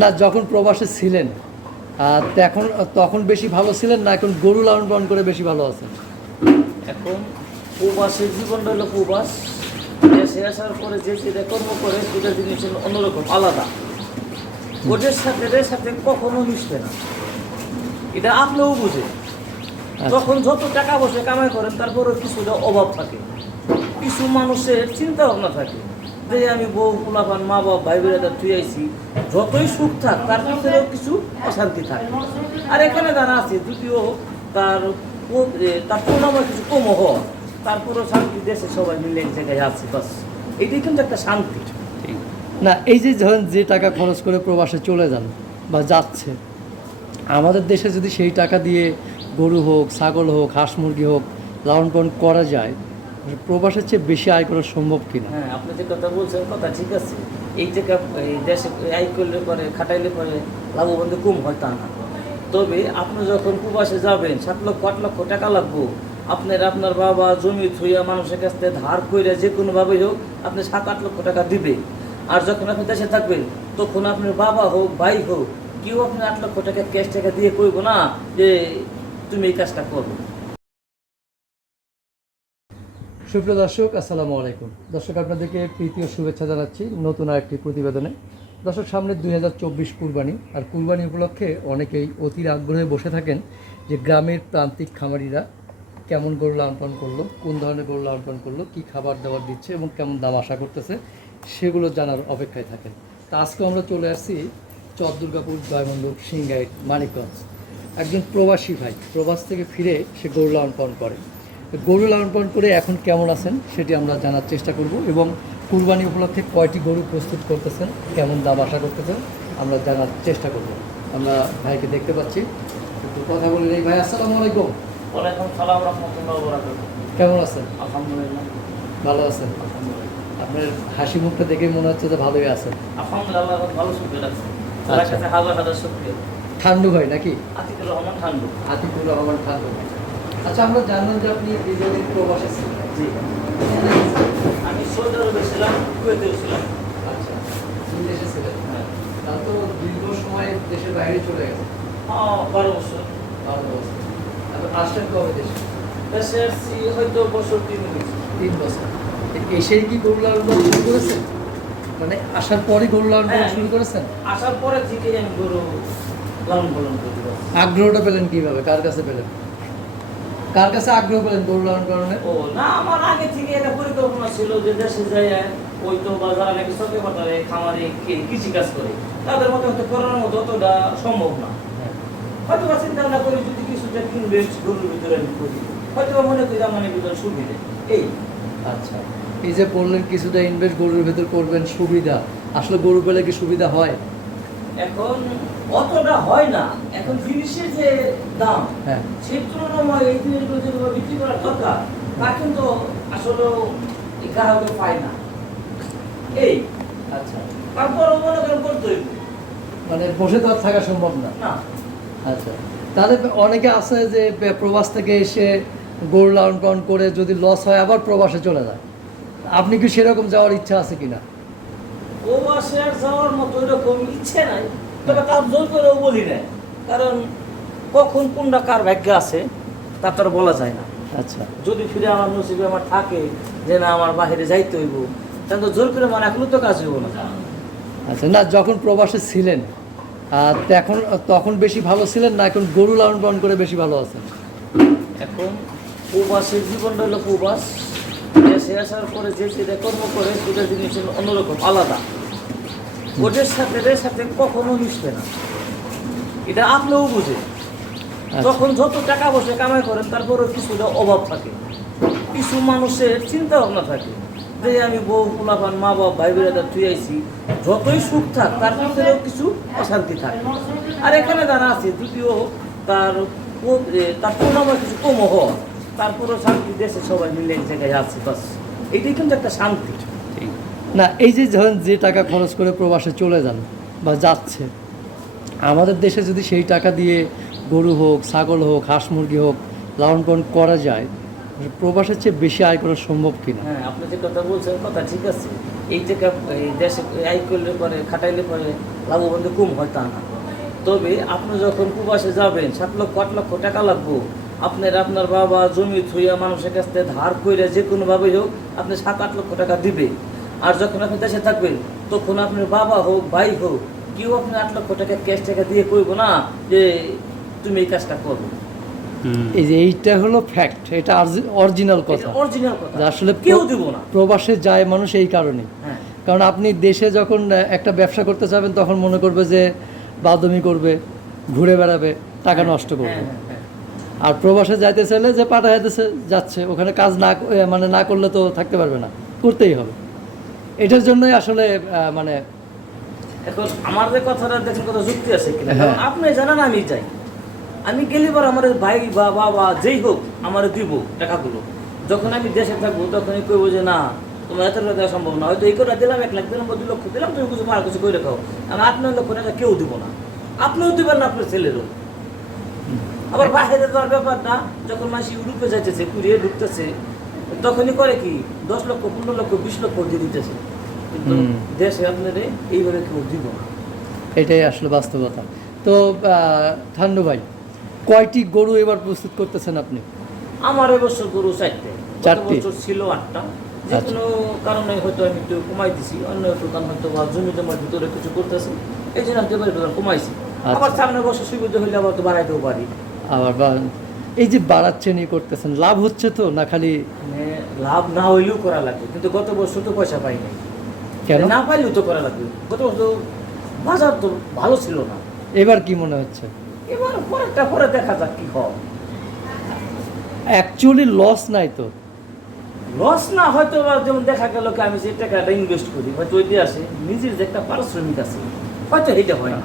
না, যখন প্রবাসে ছিলেন তখন তখন বেশি ভালো ছিলেন না এখন গরু লালন পালন করে বেশি ভালো আছেন? এখন প্রবাসের জীবনটা হলো প্রবাস। দেশে আসার পরে যে যেটা কর্ম করে সেটা জিনিস হলো অন্যরকম আলাদা। ওদের সাথে কখনো মিশবে না, এটা আপনিও বুঝে। তখন যত টাকা পয়সা কামাই করেন তারপরেও কিছুটা অভাব থাকে, কিছু মানুষের চিন্তা ভাবনা থাকে যে আমি বউ পোলাপান মা বাবা ভাই বোনেরা তুই আইছি, যতই সুখ থাক তার ভিতরেও কিছু অশান্তি থাকে। আর এখানে যারা আছে যদিও তার পরিণামে কিছু কম হওয়া, তারপরেও শান্তি দেশে সবাই মিলে এক জায়গায় আছে, বাস এটাই কিন্তু একটা শান্তি। না, এই যে ধরেন যে টাকা খরচ করে প্রবাসে চলে যান বা যাচ্ছে, আমাদের দেশে যদি সেই টাকা দিয়ে গরু হোক, ছাগল হোক, হাঁস মুরগি হোক লালন পালন করা যায়, প্রবাসের চেয়ে বেশি আয় করা সম্ভব কিনা? হ্যাঁ, আপনি যে কথা বলছেন কথা ঠিক আছে। এই টাকা এই দেশে আয় করলে পরে খাটাইলে পরে লাভবান কম হয় তা না। তবে আপনি যখন প্রবাসে যাবেন 7 লক্ষ 8 লক্ষ টাকা লাগবো, আপনার বাবা জমি থুইয়া মানুষের কাছ থেকে ধার করে যে কোনোভাবেই হোক আপনি 7-8 লক্ষ টাকা দিবে। আর যখন আপনি দেশে থাকবেন তখন আপনার বাবা হোক ভাই হোক কেউ আপনি 8 লক্ষ টাকা ক্যাশ টাকা দিয়ে কইব না যে তুমি এই কাজটা করো। সুপ্রিয় দর্শক, আসসালামু আলাইকুম। দর্শক, আপনাদেরকে প্রীতি ও শুভেচ্ছা জানাচ্ছি নতুন আরেকটি প্রতিবেদনে। দর্শক, সামনে 2024 কুরবানি, আর কুরবানি উপলক্ষে অনেকেই অতির আগ্রহে বসে থাকেন যে গ্রামের প্রান্তিক খামারিরা কেমন গরু লালন পালন করলো, কোন ধরনের গরু লালন পালন করলো, কী খাবার দাবার দিচ্ছে এবং কেমন দাম আশা করতেছে, সেগুলো জানার অপেক্ষায় থাকেন। তা আজকে আমরা চলে আসছি চরদুর্গাপুর, জয়মন্ডপ, সিংগাইট, মানিকগঞ্জ। একজন প্রবাসী ভাই প্রবাস থেকে ফিরে সে গরু লালন পালন করে। গরু লালন পালন করে এখন কেমন আছেন সেটি আমরা জানার চেষ্টা করব এবং কুরবানি উপলক্ষে কয়টি গরু প্রস্তুত করতেছেন, কেমন দাম আশা করতেছেন আমরা জানার চেষ্টা করব। আমরা ভাইকে দেখতে পাচ্ছি, একটু কথা বলে নেই। ভাই, আসসালামু আলাইকুম। ওয়ালাইকুম সালাম রাহমাতুল্লাহি ওয়া বারাকাতুহু। কেমন আছেন? আলহামদুলিল্লাহ ভালো আছেন? আপনার হাসি মুখটা দেখে মনে হচ্ছে যে ভালোই আছেন। আলহামদুলিল্লাহ, ভালো শুকিয়ে লাগছে। আচ্ছা। আল্লাহর কাছে হাজার হাজার শুকরিয়া। ঠান্ডু ভাই নাকি? আতিকুর রহমান ঠান্ডু। আতিকুর রহমান ঠান্ডু ভাই। আচ্ছা, আমরা জানলাম যে আপনি দীর্ঘদিন প্রবাসে ছিলেন। জি, আমি সৌদি আরবে ছিলাম, কুয়েতেও ছিলাম। আচ্ছা, বিদেশে ছিলেন। তাহলে তো দীর্ঘ সময় দেশের বাইরে চলে গেছে। 12 বছর। ভালো আছে। তারপর আসলেন কবে দেশে? দেশে আসছি হয়তো বছর 3 হয়েছে। 3 বছর। এসেই কি গরু লালন পালন শুরু করেছেন? মানে আসার পরই গরু লালন পালন শুরু করেছেন? আসার পরে থেকে আমি গরু লালন পালন করতে পারছি। আগ্রহটা পেলেন কিভাবে? কার কাছে পেলেন? কার কাছে আগ্রহ পেলেন গরু লালন পালনের? ও না, আমার আগে থেকে একটা পরিকল্পনা ছিল যে দেশে যাই ওই তো বাজারে নাকি চকে পাতারে খামারে কৃষি কাজ করে, তাদের মতো হয়তো করার মতো অতটা সম্ভব না। হয়তো বা চিন্তা ভাবনা করি যদি কিছুটা ইনভেস্ট গরুর ভিতরে আমি করি, হয়তো বা মনে করি আমার ভিতরে সুবিধে এই। আচ্ছা, এই যে বললেন কিছুটা ইনভেস্ট গরুর ভেতর করবেন, সুবিধা আসলে গরু পেলে কি সুবিধা হয়? এখন অতটা হয় না, এখন জিনিসের যে দাম হ্যাঁ, সেই তুলনায় এই জিনিসগুলো যেগুলো বিক্রি করার দরকার তা কিন্তু আসলে এই গ্রাহকে পায় না এই। আচ্ছা, তারপরও মনে করেন করতে হইবে মানে বসে তো আর থাকা সম্ভব না। না। আচ্ছা, তাহলে অনেকে আছে যে প্রবাস থেকে এসে গরু লালন পালন করে যদি লস হয় আবার প্রবাসে চলে যায়। আপনি কি সেরকম যাওয়ার ইচ্ছা আছে কিনা? প্রবাসে আর যাওয়ার মতো এরকম ইচ্ছে নাই, তবে তার জোর করেও বলি না, কারণ কখন কোনটা কার ভাগ্যে আছে তা তো আর বলা যায় না। আচ্ছা, যদি ফিরে আমার নসিবে আমার থাকে যে না আমার বাইরে যাইতে হইব, তাহলে তো জোর করে মানে এখনো তো কাজ হইব না। আচ্ছা। না, যখন প্রবাসে ছিলেন তখন বেশি ভালো ছিলেন না এখন গরু লালন পালন করে বেশি ভালো আছেন? এখন প্রবাসের জীবনটা হলো প্রবাস। দেশে আসার পরে যে যেটা কর্ম করে সেটা জিনিস হলো অন্যরকম আলাদা। ওদের সাথে কখনো মিশবে না, এটা আপনিও বুঝে। তখন যত টাকা পয়সা কামাই করেন তারপরেও কিছুটা অভাব থাকে, কিছু মানুষের চিন্তা ভাবনা থাকে যে আমি বউ পোলাপান মা বাবা ভাই বোনেরা তুই আইছি, যতই সুখ থাক তার ভিতরেও কিছু অশান্তি থাকে। আর এখানে যারা আছে যদিও তার পরিণামে কিছু কম হওয়া, তারপরেও শান্তি দেশে সবাই মিলে এক জায়গায় আছে, বাস এটাই কিন্তু একটা শান্তি। না, এই যে ধরেন যে টাকা খরচ করে প্রবাসে চলে যান বা যাচ্ছে, আমাদের দেশে যদি সেই টাকা দিয়ে গরু হোক, ছাগল হোক, হাঁস মুরগি হোক লালন পালন করা যায়, প্রবাসের চেয়ে বেশি আয় করা সম্ভব কিনা? হ্যাঁ, আপনি যে কথা বলছেন কথা ঠিক আছে। এই টাকা এই দেশে আয় করলে পরে খাটাইলে পরে লাভবান যে কম হয় তা না। তবে আপনি যখন প্রবাসে যাবেন 7 লক্ষ 8 লক্ষ টাকা লাগবো, আপনার বাবা জমি থুইয়া মানুষের কাছ থেকে ধার করে যে কোনোভাবেই হোক আপনি 7-8 লক্ষ টাকা দিবে। আর যখন আপনি দেশে থাকবেন তখন আপনার বাবা হোক ভাই হোক কেউ আপনি 8 লক্ষ টাকা ক্যাশ টাকা দিয়ে কইব না যে তুমি এই কাজটা করো। এই যে এইটা হলো ফ্যাক্ট, এটা অরিজিনাল কথা, অরিজিনাল কথা, যে আসলে কেউ দিব না। প্রবাসে যায় মানুষ এই কারণে। হ্যাঁ, কারণ আপনি দেশে যখন একটা ব্যবসা করতে যাবেন তখন মনে করবে যে বাদমি করবে, ঘুরে বেড়াবে, টাকা নষ্ট করবে। হ্যাঁ, হ্যাঁ, আর প্রবাসে যাইতে চাইলে যে পাঠাইতেছে যাচ্ছে, ওখানে কাজ না মানে না করলে তো থাকতে পারবে না, করতেই হবে। এটার জন্যই আসলে মানে এখন আমার যে কথাটা দেখেন কত যুক্তি আছে কিনা। হ্যাঁ। কারণ আপনি জানান আমি যাই, আমি গেলে পর আমার ভাই বা বাবা যেই হোক আমার দিব টাকাগুলো। যখন আমি দেশে থাকবো তখনই কইবো যে না তোমার এত টাকা দেওয়া সম্ভব না, হয়তো এই করে দিলাম 1 লাখ দিলাম বা 2 লক্ষ দিলাম, তুমি কিছু মারা কিছু করে রাখো। আমি 8-9 লক্ষ টাকা কেউ দিব না, আপনিও দিবেন না আপনার ছেলেরও। আবার বাইরে যাওয়ার ব্যাপারটা যখন মানুষ ইউরোপে যাইতেছে কুড়িয়ে ঢুকতেছে তখনই করে কি 10 লক্ষ 15 লক্ষ 20 লক্ষ দিয়ে দিতেছে, কিন্তু দেশে আপনাদের এইভাবে কেউ দিব না। এটাই আসলে বাস্তবতা। তো ঠান্ডু ভাই, কয়টি গরু এবার প্রস্তুত করতেছেন আপনি? আমার এবছর গরু 4টে, গত বছর ছিল 8টা। যে কোনো কারণে হয়তো আমি একটু কমাই দিছি, অন্য একটু কারণ হয়তো বা জমি জমার ভিতরে কিছু করতেছি, এই জন্য আমি এবারে কমাইছি। আবার সামনে বছর সুবিধা হইলে আবার তো বাড়াইতেও পারি। আবার এই যে বাড়াচ্ছেন ই করতেছেন, লাভ হচ্ছে তো না? খালি মানে লাভ না হইলেও করা লাগবে, কিন্তু গত বছর তো পয়সা পাই নাই। কেন? না পাইলেও তো করা লাগবে। গত বছর বাজার তো ভালো ছিল না। এবার কি মনে হচ্ছে? এবার পরেরটা পরে দেখা যাক কি হয়। অ্যাকচুয়ালি লস নাই তো? লস না হয়তো যেমন দেখা গেল কি আমি যে টাকাটা ইনভেস্ট করি হয়তো ওই দিয়ে আসে, নিজের যে একটা পারিশ্রমিক আছে হয়তো এটা হয় না।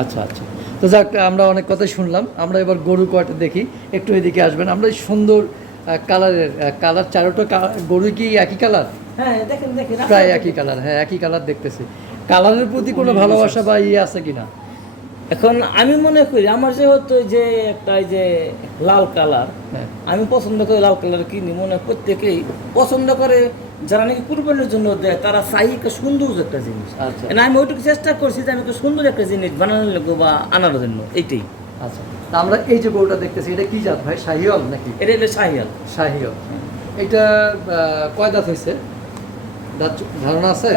আচ্ছা আচ্ছা, তো যাক, আমরা অনেক কথাই শুনলাম। আমরা এবার গরু কয়টা দেখি, একটু এদিকে আসবেন। আমরা এই সুন্দর কালারের কালার, চারোটা গরু কি একই কালার? হ্যাঁ দেখেন দেখেন প্রায় একই কালার, হ্যাঁ একই কালার দেখতেছি। কালারের প্রতি কোনো ভালোবাসা বা ইয়ে আছে কিনা? এখন আমি মনে করি আমার যে হতো যে একটা এই যে লাল কালার, হ্যাঁ, আমি পছন্দ করি লাল কালার কিনি, মনে হয় প্রত্যেকেই পছন্দ করে। যারা নাকি কুরবানির জন্য দেয় তারা চাই একটা সুন্দর একটা জিনিস। আচ্ছা আমি ওইটুকু চেষ্টা করছি যে আমি একটা সুন্দর একটা জিনিস বানানোর লোক বা আনার জন্য, এইটাই। আচ্ছা, তা আমরা এই যে গরুটা দেখতেছি, এটা কি জাত ভাই? শাহিওয়াল নাকি? এটা হলো শাহিয়াল। শাহিওয়াল। এটা কয় দাঁত হয়েছে? দাঁত ধারণা আছে?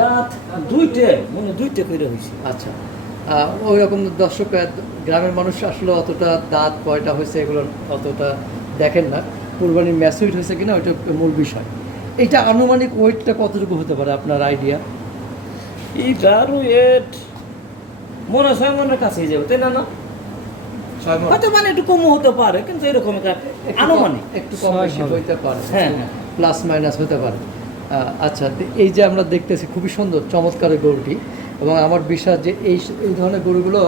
দুইটা করে হয়েছে। আচ্ছা, ওই রকম দর্শক গ্রামের মানুষ আসলে অতটা দাঁত কয়টা হয়েছে এগুলো অতটা দেখেন না। কুরবানির ম্যাচুইড হয়েছে কিনা ওইটা মূল বিষয়। এটা আনুমানিক ওয়েটটা কতটুকু হতে পারে আপনার আইডিয়া? এইটার ওয়েট মনে হয় 6 মনের কাছেই যাবে, তাই না? না 6 মণ? হয়তো মানে একটু কমও হতে পারে, কিন্তু এরকম একটা আনুমানিক একটু কম বেশি হইতে পারে, হ্যাঁ প্লাস মাইনাস হতে পারে। আচ্ছা, তো এই যে আমরা দেখতেছি খুবই সুন্দর চমৎকার এই গরুটি, এবং আমার বিশ্বাস যে এই ধরনের গরুগুলো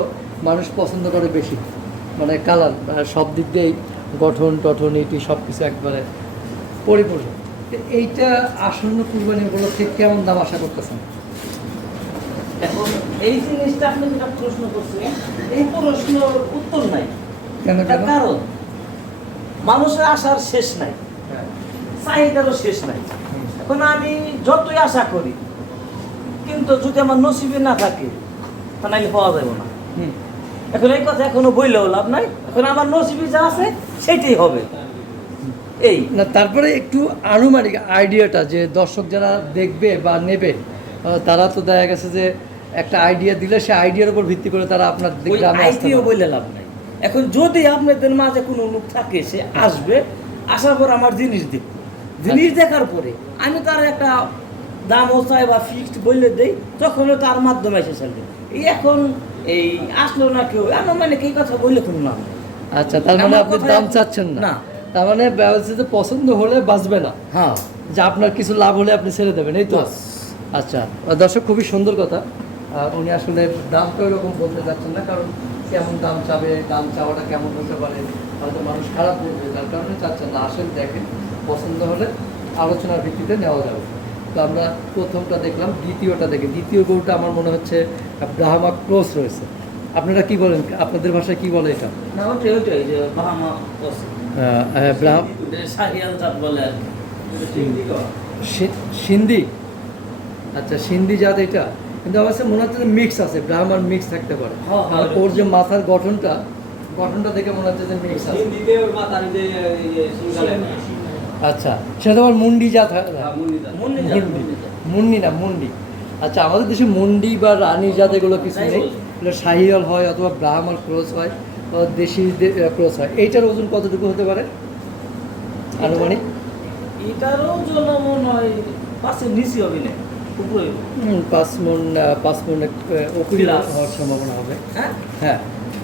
মানুষ পছন্দ করে বেশি। মানে কালার সব দিক দিয়েই গঠন এটি সব কিছু একবারে পরিপূর্ণ। তো এইটা আসন্ন কুরবানি উপলক্ষে কেমন দাম আশা করতেছেন? এখন এই জিনিসটা আপনি যেটা প্রশ্ন করছেন এই প্রশ্নের উত্তর নাই। কেন তার কারণ মানুষের আশার শেষ নাই, হ্যাঁ, চাহিদারও শেষ নাই। এখন আমি যতই আশা করি, কিন্তু যদি আমার নসিবে না থাকে তা নাইলে পাওয়া যাবে না। হুম, এখন এই কথা এখনো বললেও লাভ নাই, এখন আমার নসিবে যা আছে সেটাই হবে। এই না, তারপরে একটু আনুমানিক আইডিয়াটা যে দর্শক যারা দেখবে বা নেবে তারা তো দেখা গেছে যে একটা আইডিয়া দিলে সে আইডিয়ার উপর ভিত্তি করে তারা আপনার ওই গ্রামে আসতে আইটিও পারে। বললে লাভ নাই। এখন যদি আপনাদের মাঝে কোনো লোক থাকে সে আসবে, আসার পর আমার জিনিস দেখবে, জিনিস দেখার পরে আমি তার একটা দাম ও চাই বা ফিক্সড বললে দেই, তখন তার মাধ্যমে এসে চলবে। এই এখন এই আসলো না কেউ এমন মানে এই কথা বললে কোনো নাম নেই। আচ্ছা, তার মানে আমার আপনি কথায়- দাম চাচ্ছেন না? না। তার মানে ব্যবস্থা যে পছন্দ হলে বাঁচবে না, হ্যাঁ যে আপনার কিছু লাভ হলে আপনি ছেড়ে দেবেন, এই তো? বাস। আচ্ছা, দর্শক খুবই সুন্দর কথা। উনি আসলে দামটা ওইরকম বলতে চাচ্ছেন না, কারণ কেমন দাম চাবে, দাম চাওয়াটা কেমন হতে পারে, হয়তো মানুষ খারাপ বলবে, যার কারণে চাচ্ছেন না। আসেন, দেখেন, পছন্দ হলে আলোচনার ভিত্তিতে নেওয়া যাবে। তো আমরা প্রথমটা দেখলাম, দ্বিতীয়টা দেখি। দ্বিতীয় গরুটা আমার মনে হচ্ছে ব্রাহ্মা ক্রস রয়েছে। আপনারা কি বলেন? আপনাদের ভাষায় কি বলে এটা? না ওটাই যে বাহামা ক্রস, শাহিয়াল জাত বলে আর কি। সিন্ধি? আচ্ছা, সিন্ধি জাত এটা। কিন্তু আমার কাছে মনে হচ্ছে যে মিক্স আছে, ব্রাহ্মার মিক্স থাকতে পারে। হ্যাঁ, আর হ্যাঁ। ওর যে মাথার গঠনটা দেখে মনে হচ্ছে যে মিক্স আছে। আচ্ছা, সেটা তোমার মুন্ডি জাত হয় না? মুন্ডি জাত, মুন্ডি জাত। মুন্ডি না, মুন্ডি। আচ্ছা, আমাদের দেশে মুন্ডি বা রানী জাত এগুলো কিছু নেই, এগুলো শাহিওয়াল হয় অথবা ব্রাহ্মার ক্রস হয় অথবা দেশি ক্রস হয়। এইটার ওজন কতটুকু হতে পারে আনুমানিক? এটারও জন্য মনে হয় 5-এর নিচে হবে না, উপরে হবে। 5 মন উপরে Plus। হওয়ার সম্ভাবনা হবে। হ্যাঁ, হ্যাঁ,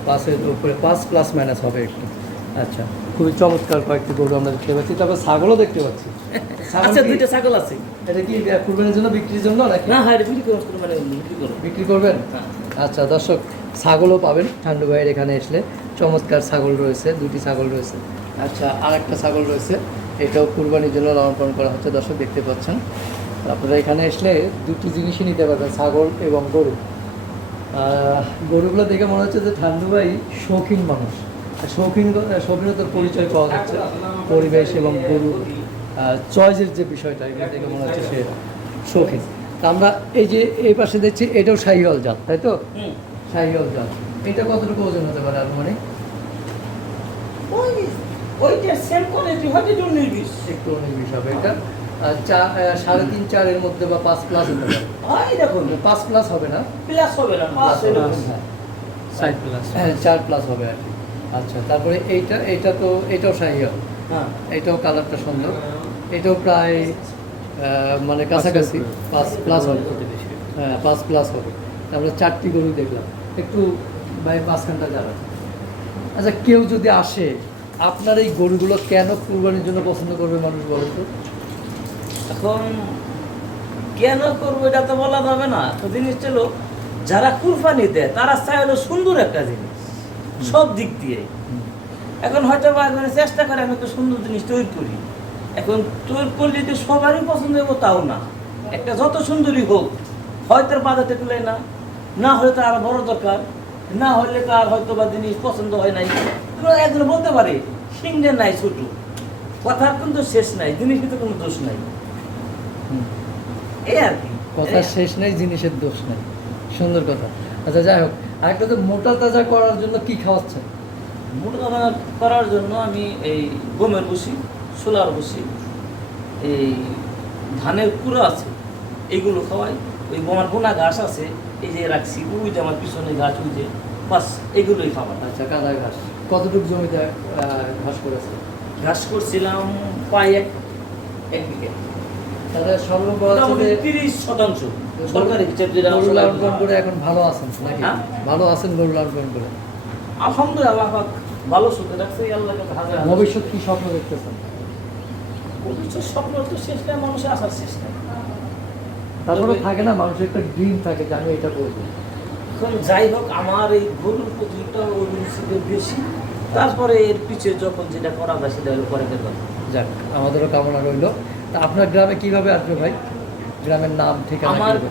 5-এর উপরে, 5 প্লাস মাইনাস হবে একটু। আচ্ছা, খুবই চমৎকার কয়েকটি গরু আমরা দেখতে পাচ্ছি, তারপর ছাগলও দেখতে পাচ্ছি। ছাগল আচ্ছা, কি- 2টা ছাগল আছে। এটা কি কুরবানির জন্য, বিক্রির জন্য নাকি না, হ্যাঁ, বিক্রি করো, মানে বিক্রি করো। বিক্রি করবেন? হ্যাঁ। আচ্ছা দর্শক, ছাগলও পাবেন ঠান্ডু ভাইয়ের এখানে আসলে। চমৎকার ছাগল রয়েছে, 2টি ছাগল রয়েছে। আচ্ছা, আর একটা ছাগল রয়েছে, এটাও কুরবানির জন্য লালন পালন করা হচ্ছে। দর্শক দেখতে পাচ্ছেন, আপনারা এখানে আসলে 2টি জিনিসই নিতে পারবেন, ছাগল এবং গরু। গরুগুলো দেখে মনে হচ্ছে যে ঠান্ডু ভাই শৌখিন মানুষ। আর শৌখিনতার পরিচয় পাওয়া যাচ্ছে পরিবেশ এবং গরু চয়েসের যে বিষয়টা, এগুলো দেখে মনে হচ্ছে সে শৌখিন। তা আমরা এই যে এই পাশে দেখছি, এটাও শাহিওয়াল জাত, তাই তো? হুম। শাহিওয়াল জাত। এটা কতটুকু ওজন হতে পারে আনুমানিক? ওইটা সেম কোয়ালিটি হয়তো একটু নির্বিষ। একটু 19-20 হবে এটা। 3.5-4 এর মধ্যে বা 5 প্লাস হতে পারে। হয় দেখুন, 5 প্লাস হবে না, প্লাস হবে না, পাঁচ এরকম। হ্যাঁ, 4 প্লাস হবে আর কি। আচ্ছা, তারপরে এটাও শাহিওয়াল, হ্যাঁ। এটাও কালারটা সুন্দর, এটাও প্রায় মানে কাছাকাছি 5 প্লাস হবে। হ্যাঁ, 5 প্লাস হবে। তারপরে 4টি গরু দেখলাম, একটু ভাই মাঝখানটা যারা। আচ্ছা, কেউ যদি আসে, আপনার এই গরুগুলো কেন কুরবানির জন্য পছন্দ করবে মানুষ, বলেন তো? এখন কেন করবো এটা তো বলা যাবে না। তো জিনিসটা হলো, যারা কুরবানি দেয় তারা চায় হলো সুন্দর একটা জিনিস, সব দিক দিয়ে। এখন হয়তো বা একজনে চেষ্টা করে আমি একটা সুন্দর জিনিস তৈরি করি। এখন তৈরি করলে যে সবারই পছন্দ হবে তাও না। একটা যত সুন্দরই হোক, হয়তো তার বাজারটা তুলে না, না হলে তার আরো বড় দরকার, না হলে তার হয়তো বা জিনিস পছন্দ হয় নাই। একজন বলতে পারে সিংড়ে নাই ছোট, কথার কিন্তু শেষ নাই, জিনিসের তো কোনো দোষ নাই। এই আর কি কথা শেষ নেই, জিনিসের দোষ নেই। সুন্দর কথা। আচ্ছা, যাই হোক, আরেকটা তো মোটা তাজা করার জন্য কি খাওয়াচ্ছেন? মোটা করার জন্য আমি এই গমের বসি, সোলার বসি, এই ধানের কুড়া আছে, এইগুলো খাওয়াই। ওই আমার বোনা ঘাস আছে, এই যে রাখছি, ওই যে আমার পিছনে গাছ, ওই যে বাস এগুলোই খাবার। আচ্ছা, কাদা ঘাস কতটুকু জমিতে ঘাস করেছে? ঘাস করছিলাম প্রায় এক বিঘে, তাহলে সর্বপ্রথম মোটামুটি 30% সরকারি হিসেব যেটা গরু আসলে লালন পালন করে এখন ভালো আছেন নাকি? হ্যাঁ? ভালো আছেন গরু লালন পালন করে? আলহামদুলিল্লাহ, আল্লাহ পাক ভালো সুখে রাখছে, আল্লাহ কাছে হাজার হাজার ভবিষ্যৎ কি স্বপ্ন দেখতেছেন? ভবিষ্যৎ স্বপ্ন তো শেষ নাই, মানুষের আসার শেষ নাই। তারপরে তবে- থাকে না, মানুষের একটা ড্রিম থাকে যে আমি এটা করবো। এখন যাই হোক, আমার এই গরুর প্রতিটা অভিরুচিতে বেশি। তারপরে এর পিছিয়ে যখন যেটা করা যায় সেটা হলো পরে কথা। যাক, আমাদেরও কামনা রইল। তা আপনার গ্রামে কিভাবে আসবে ভাই? গ্রামের নাম, ঠিকানা আমার কিভাবে?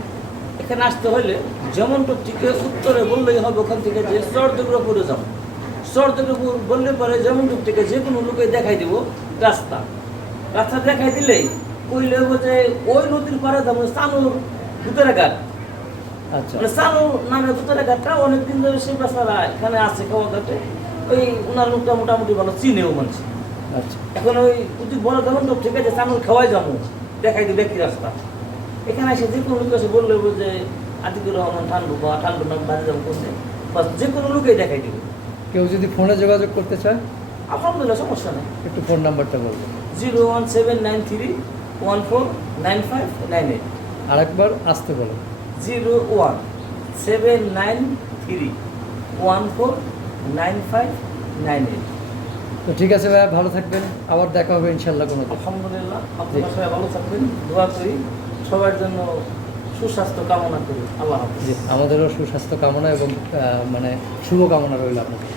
এখানে আসতে হলে যেমনটুক থেকে উত্তরে বললেই হবে, ওখান থেকে যে চরদুগ্রপুরে যাবো, চরদুগ্রপুর বললে পরে যেমনটুক থেকে যে কোনো লোকে দেখাই দিব রাস্তা। রাস্তা দেখাই দিলেই কইলে হবো যে ওই নদীর পাড়ে যাবো চানুর ভূতের ঘাট। আচ্ছা, মানে চানু নামে ভূতের ঘাটটা অনেকদিন ধরে সেই বেচারা এখানে আছে খাওয়া ঘাটে। ওই ওনার লোকটা মোটামুটি ভালো চিনেও মানুষ। আচ্ছা, এখন ওই যদি বড় যেমন তো ঠিক আছে, চানুর খাওয়াই যাবো, দেখাই দিবে কি রাস্তা। এখানে এসে যে কোনো লোক এসে বললে যে আতিকুর রহমান ঠান্ডু বা ঠান্ডু নাম বাড়ি যাবো করছে, বা যে কোনো লোকেই দেখাই দিবে। কেউ যদি ফোনে যোগাযোগ করতে চায়, আলহামদুলিল্লাহ, সমস্যা নেই। একটু ফোন নাম্বারটা বলবেন। 01793149598। আরেকবার আসতে বলেন। 01793149598। তো ঠিক আছে ভাইয়া, ভালো থাকবেন, আবার দেখা হবে ইনশাল্লাহ কোনো দিন। আলহামদুলিল্লাহ, আপনারা সবাই ভালো থাকবেন, দোয়া করি, সবার জন্য সুস্বাস্থ্য কামনা করি। আল্লাহ হাফেজ। জি, আমাদেরও সুস্বাস্থ্য কামনা এবং মানে শুভকামনা রইল আপনাদের।